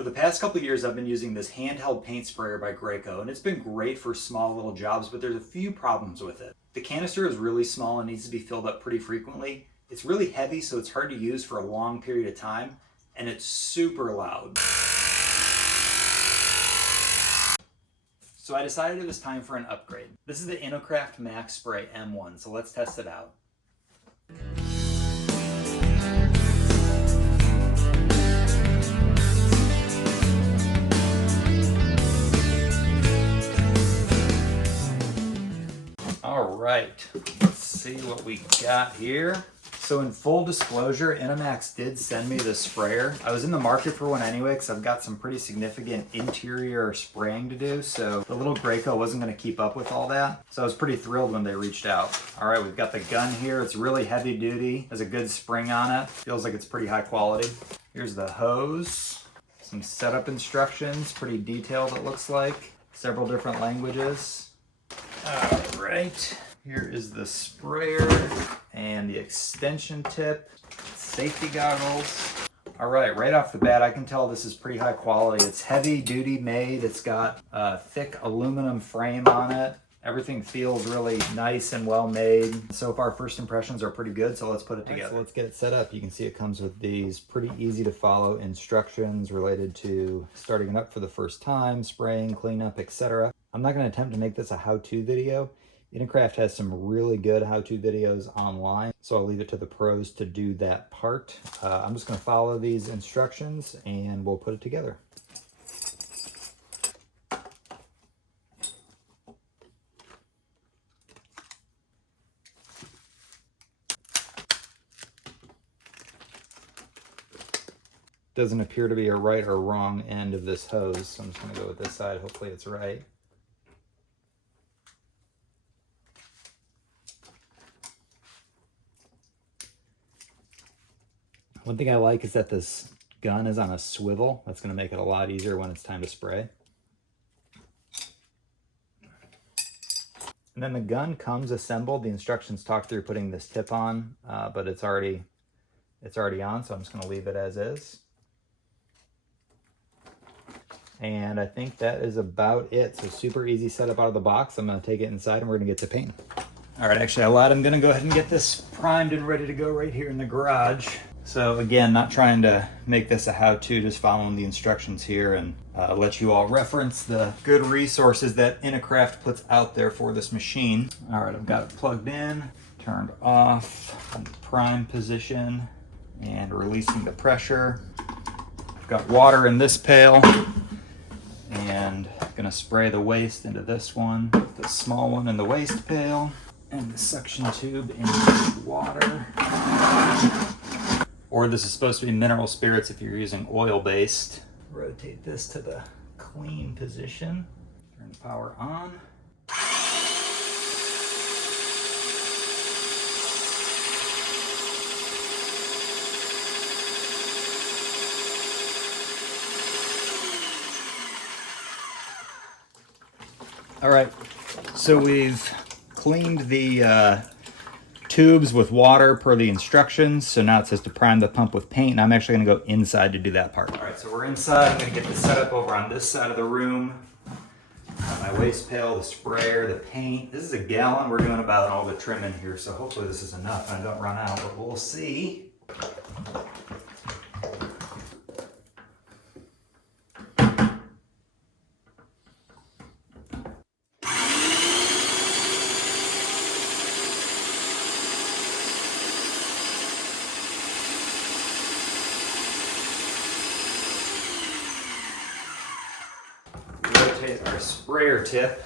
For the past couple of years, I've been using this handheld paint sprayer by Graco, and it's been great for small little jobs, but there's a few problems with it. The canister is really small and needs to be filled up pretty frequently. It's really heavy, so it's hard to use for a long period of time, and it's super loud. So I decided it was time for an upgrade. This is the InoKraft Maxpray M1, so let's test it out. All right, let's see what we got here. So in full disclosure, InoMax did send me the sprayer. I was in the market for one anyway because I've got some pretty significant interior spraying to do, so the little Graco wasn't going to keep up with all that. So I was pretty thrilled when they reached out. All right, we've got the gun here. It's really heavy duty, has a good spring on it. Feels like it's pretty high quality. Here's the hose, some setup instructions, pretty detailed it looks like. Several different languages. All right, here is the sprayer and the extension tip, safety goggles. All right off the bat, I can tell this is pretty high quality. It's heavy duty made. It's got a thick aluminum frame on it. Everything feels really nice and well made. So far, first impressions are pretty good, so let's put it together. Right, so let's get it set up. You can see it comes with these pretty easy to follow instructions related to starting it up for the first time, spraying, cleanup, etc. I'm not going to attempt to make this a how-to video. InoKraft has some really good how-to videos online, so I'll leave it to the pros to do that part. I'm just going to follow these instructions and we'll put it together. Doesn't appear to be a right or wrong end of this hose, so I'm just going to go with this side. Hopefully it's right. One thing I like is that this gun is on a swivel. That's going to make it a lot easier when it's time to spray. And then the gun comes assembled. The instructions talk through putting this tip on, but it's already on, so I'm just going to leave it as is. And I think that is about it. So super easy setup out of the box. I'm going to take it inside and we're going to get to painting. All right, actually I lied. I'm going to go ahead and get this primed and ready to go right here in the garage. So again, not trying to make this a how-to, just following the instructions here and let you all reference the good resources that InoKraft puts out there for this machine. All right, I've got it plugged in, turned off, in the prime position, and releasing the pressure. I've got water in this pail, and I'm gonna spray the waste into this one, the small one in the waste pail, and the suction tube into the water. Or this is supposed to be mineral spirits if you're using oil-based. Rotate this to the clean position. Turn the power on. All right, so we've cleaned the tubes with water per the instructions. So now it says to prime the pump with paint, and I'm actually gonna go inside to do that part. All right, so we're inside. I'm gonna get this set up over on this side of the room. My waste pail, the sprayer, the paint. This is a gallon. We're doing about all the trim in here, so hopefully this is enough and I don't run out, but we'll see. Rotate our sprayer tip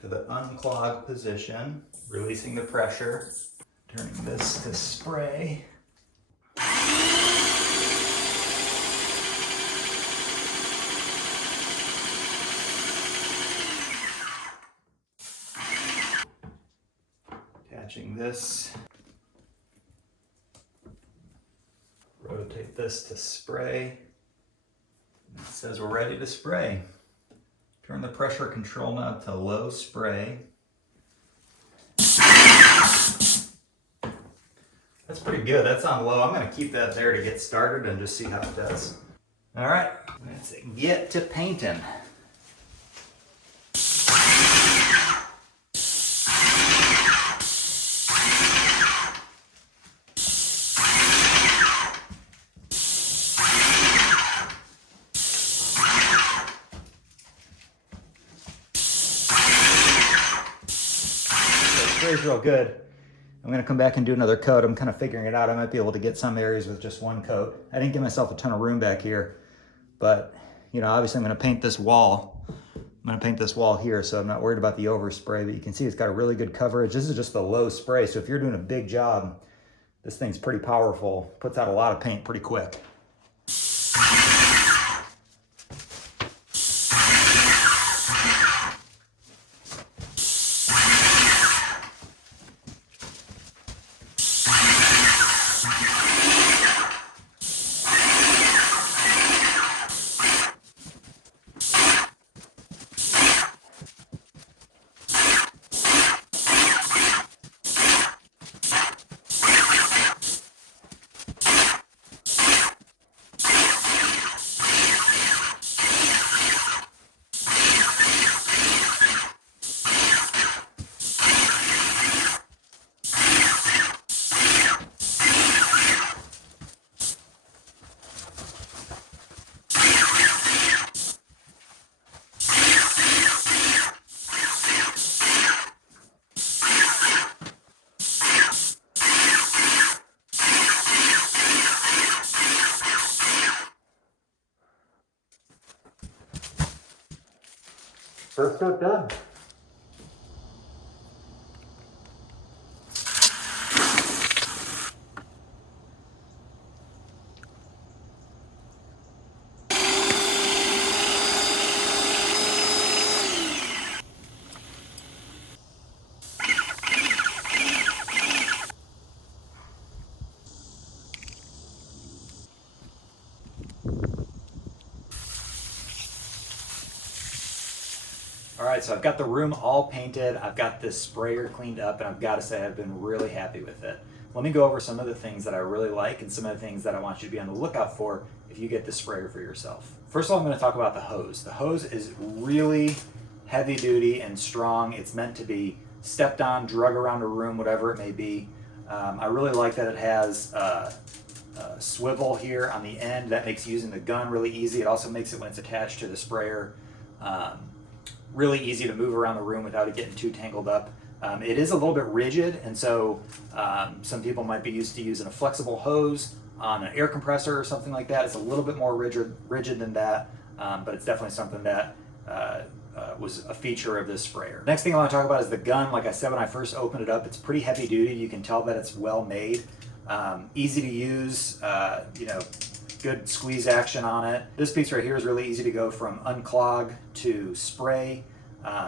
to the unclogged position, releasing the pressure, turning this to spray. Attaching this. Rotate this to spray. It says we're ready to spray. Turn the pressure control knob to low spray. That's pretty good. That's on low. I'm going to keep that there to get started and just see how it does. All right, let's get to painting. Spray's real good. I'm gonna come back and do another coat. I'm kind of figuring it out. I might be able to get some areas with just one coat. I didn't give myself a ton of room back here, but you know, obviously I'm gonna paint this wall. I'm gonna paint this wall here, so I'm not worried about the overspray, but you can see it's got a really good coverage. This is just the low spray, so if you're doing a big job, this thing's pretty powerful. Puts out a lot of paint pretty quick. First coat done. All right, so I've got the room all painted. I've got this sprayer cleaned up, and I've got to say I've been really happy with it. Let me go over some of the things that I really like and some of the things that I want you to be on the lookout for if you get the sprayer for yourself. First of all, I'm going to talk about the hose. The hose is really heavy duty and strong. It's meant to be stepped on, drug around a room, whatever it may be. I really like that it has a swivel here on the end. That makes using the gun really easy. It also makes it, when it's attached to the sprayer, really easy to move around the room without it getting too tangled up. It is a little bit rigid, and so some people might be used to using a flexible hose on an air compressor or something like that. It's a little bit more rigid than that, but it's definitely something that was a feature of this sprayer. Next thing I want to talk about is the gun. Like I said, when I first opened it up, it's pretty heavy duty. You can tell that it's well made, easy to use, you know, good squeeze action on it. This piece right here is really easy to go from unclog to spray.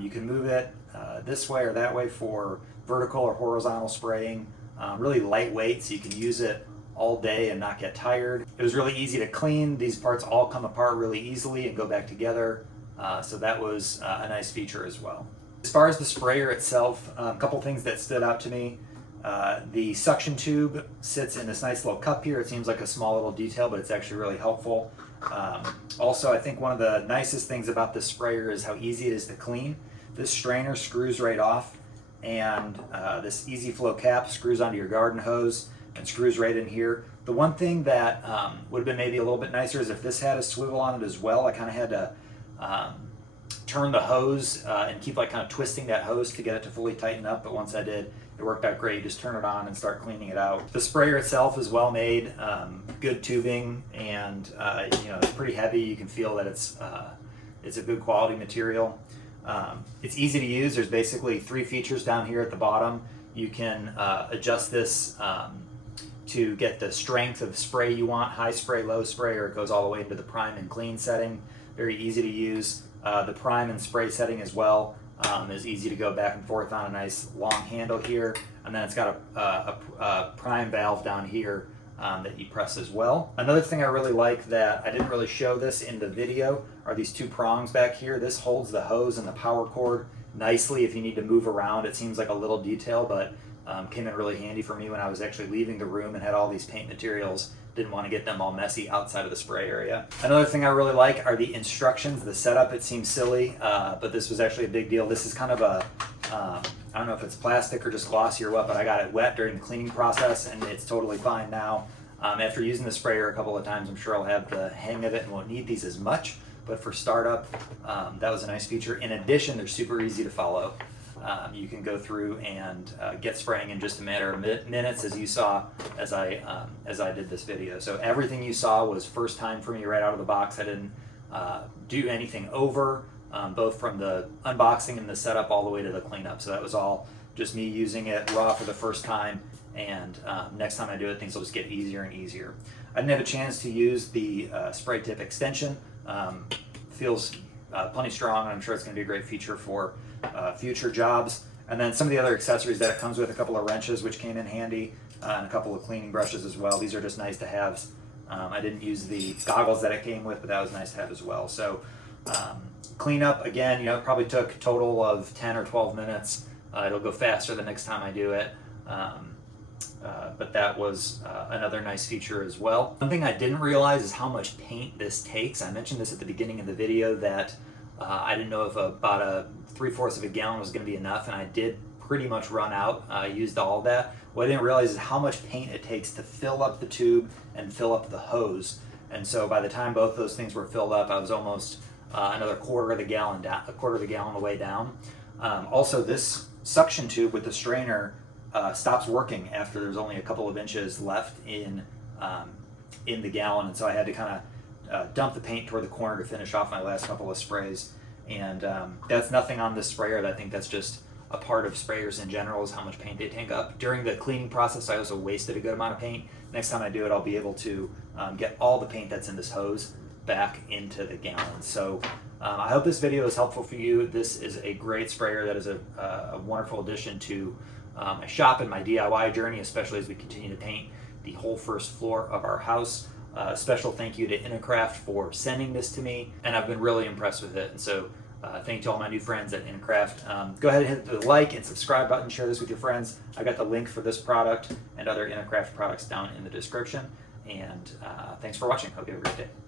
You can move it this way or that way for vertical or horizontal spraying. Really lightweight, so you can use it all day and not get tired. It was really easy to clean. These parts all come apart really easily and go back together. So that was a nice feature as well. As far as the sprayer itself, a couple things that stood out to me. The suction tube sits in this nice little cup here. It seems like a small little detail, but it's actually really helpful. Also, I think one of the nicest things about this sprayer is how easy it is to clean. This strainer screws right off, and this easy flow cap screws onto your garden hose and screws right in here. The one thing that would have been maybe a little bit nicer is if this had a swivel on it as well. I kind of had to turn the hose and keep like kind of twisting that hose to get it to fully tighten up, but once I did, it worked out great. You just turn it on and start cleaning it out. The sprayer itself is well made, good tubing, and you know, it's pretty heavy. You can feel that it's a good quality material. It's easy to use. There's basically 3 features down here at the bottom. You can adjust this to get the strength of spray you want, high spray, low spray, or it goes all the way into the prime and clean setting. Very easy to use. The prime and spray setting as well is easy to go back and forth on. A nice long handle here, and then it's got a prime valve down here that you press as well. Another thing I really like that I didn't really show this in the video are these 2 prongs back here. This holds the hose and the power cord nicely if you need to move around. It seems like a little detail, but came in really handy for me when I was actually leaving the room and had all these paint materials didn't want to get them all messy outside of the spray area. Another thing I really like are the instructions. The setup, it seems silly, but this was actually a big deal. This is kind of a, I don't know if it's plastic or just glossy or what, but I got it wet during the cleaning process and it's totally fine now. After using the sprayer a couple of times, I'm sure I'll have the hang of it and won't need these as much, but for startup, that was a nice feature. In addition, they're super easy to follow. You can go through and get spraying in just a matter of minutes, as you saw as I did this video. So everything you saw was first time for me right out of the box. I didn't do anything over, both from the unboxing and the setup all the way to the cleanup. So that was all just me using it raw for the first time, and next time I do it, things will just get easier and easier. I didn't have a chance to use the spray tip extension. Feels plenty strong, and I'm sure it's going to be a great feature for future jobs. And then some of the other accessories that it comes with, a couple of wrenches which came in handy, and a couple of cleaning brushes as well. These are just nice to have. I didn't use the goggles that it came with, but that was nice to have as well. So cleanup, again, it probably took a total of 10 or 12 minutes. It'll go faster the next time I do it. But that was another nice feature as well. One thing I didn't realize is how much paint this takes. I mentioned this at the beginning of the video that I didn't know if about a 3/4 of a gallon was going to be enough, and I did pretty much run out. I used all of that. What I didn't realize is how much paint it takes to fill up the tube and fill up the hose. And so by the time both those things were filled up, I was almost another quarter of the gallon away down. Also, this suction tube with the strainer stops working after there's only a couple of inches left in the gallon, and so I had to kind of dump the paint toward the corner to finish off my last couple of sprays. And that's nothing on this sprayer. I think that's just a part of sprayers in general, is how much paint they take up. During the cleaning process, I also wasted a good amount of paint. Next time I do it, I'll be able to get all the paint that's in this hose back into the gallon. So I hope this video is helpful for you. This is a great sprayer that is a wonderful addition to my shop and my DIY journey, especially as we continue to paint the whole first floor of our house. Special thank you to InoKraft for sending this to me, and I've been really impressed with it. And so thank you to all my new friends at InoKraft. Go ahead and hit the like and subscribe button, share this with your friends. I got the link for this product and other InoKraft products down in the description. And thanks for watching. Hope you have a great day.